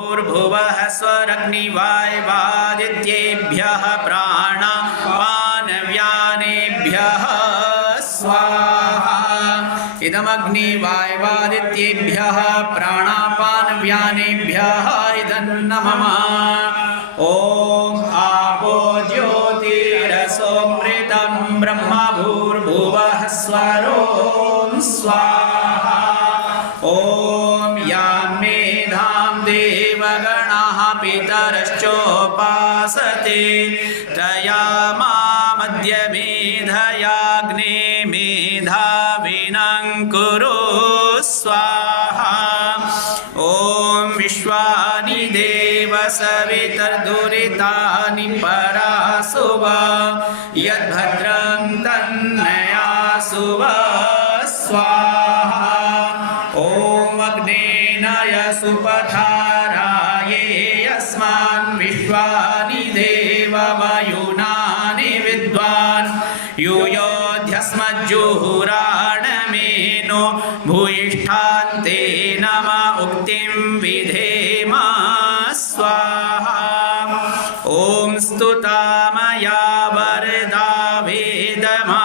भूर्भुवः स्वरग्निवायवादित्येभ्यः प्राणापानव्यानेभ्यः स्वाहा। इदमग्निवायवादित्येभ्यः प्राणापानव्यानेभ्यः इदन्नमः। ॐ आपो ज्योतिरसोमृतं ब्रह्म भूर्भुवः स्वरों स्वाहा। ॐ यां मेधां देवगणाः पितरश्चोपासते तया मामद्य मेधयाग्ने मेधाविनं कुरु स्वाहा। ॐ विश्वानि देव सवितर्दुरितानि परासुव यद्भद्रं तन्नयासुव स्वाहा। ॐ अग्नेनाय सुपथाराये अस्मान् विश्वानि देववायुनानि विद्वान् यूयोध्यस्मज्जुहुराणमेनो भूयिष्ठान्ते नम उक्तिं विधेम स्वाहा। ॐ स्तुता मया वरदा वेदमा